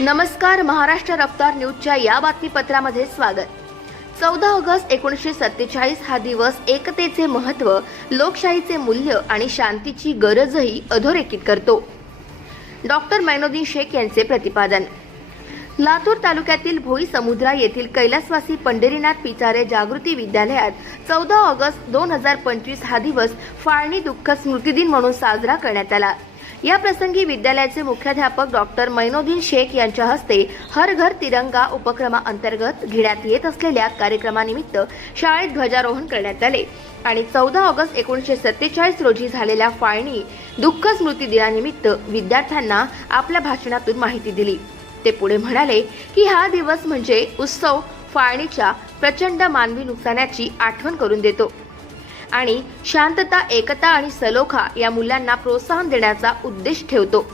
नमस्कार महाराष्ट्र रफ्तार न्यूजच्या या बातमीपत्रामध्ये स्वागत. चौदा ऑगस्ट एकोणीसशे सत्तेचाळीस हा दिवस एकतेचे महत्त्व लोकशाहीचे मूल्य आणि शांतीची गरजही अधोरेखित करतो. डॉक्टर मैनोदी शेख यांचे प्रतिपादन. लातूर तालुक्यातील भोई समुद्रा येथील कैलासवासी पंढरीनाथ पिचारे जागृती विद्यालयात चौदा ऑगस्ट दोन हजार पंचवीस हा दिवस फाळणी दुःख स्मृती दिन म्हणून साजरा करण्यात आला. या प्रसंगी विद्यालयाचे मुख्याध्यापक डॉक्टर मैनोदीन शेख यांच्या हस्ते हर घर तिरंगा उपक्रमाअंतर्गत घेण्यात येत असलेल्या कार्यक्रमानिमित्त शाळेत ध्वजारोहण करण्यात आले. आणि चौदा ऑगस्ट एकोणीसशे सत्तेचाळीस रोजी झालेल्या फाळणी दुःख स्मृती दिनानिमित्त विद्यार्थ्यांना आपल्या भाषणातून माहिती दिली. ते पुढे म्हणाले की हा दिवस म्हणजे उत्सव फाळणीच्या प्रचंड मानवी नुकसानाची आठवण करून देतो. आणि शांतता एकता आणि सलोखा या मूल्यांना प्रोत्साहन देण्याचा उद्देश ठेवतो.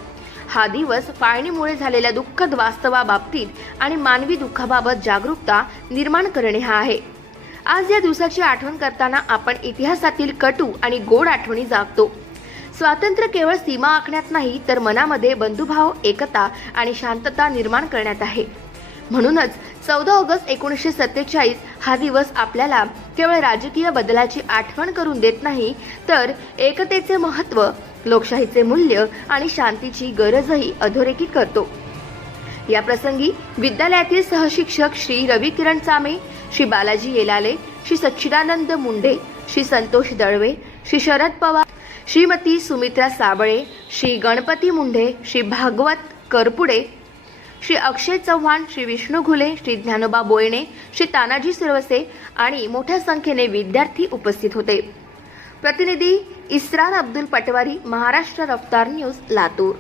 हा दिवस फाळणीमुळे झालेल्या दुःखद वास्तवाबाबतीत आणि मानवी दुःखाबाबत जागरूकता निर्माण करणे हा आहे. आज या दिवसाची आठवण करताना आपण इतिहासातील कटू आणि गोड आठवणी जागतो. स्वातंत्र्य केवळ सीमा आखण्यात नाही तर मनामध्ये बंधुभाव एकता आणि शांतता निर्माण करण्यात आहे. म्हणूनच चौदा ऑगस्ट एकोणीसशे सत्तेचाळीस हा दिवस आपल्याला केवळ राजकीय बदलाची आठवण करून देत नाही तर एकतेचे महत्त्व लोकशाहीचे मूल्य आणि शांतीची गरजही अधोरेखित करतो. या प्रसंगी विद्यालयातील सहशिक्षक श्री रवी किरण चामे श्री बालाजी येलाले श्री सच्चिदानंद मुंडे श्री संतोष दळवे श्री शरद पवार श्रीमती सुमित्रा साबळे श्री गणपती मुंढे श्री भागवत करपुडे श्री अक्षय चव्हाण श्री विष्णू घुले श्री ज्ञानोबा बोयणे श्री तानाजी सुरवसे आणि मोठ्या संख्येने विद्यार्थी उपस्थित होते. प्रतिनिधी इस्रार अब्दुल पटवारी महाराष्ट्र रफ्तार न्यूज लातूर.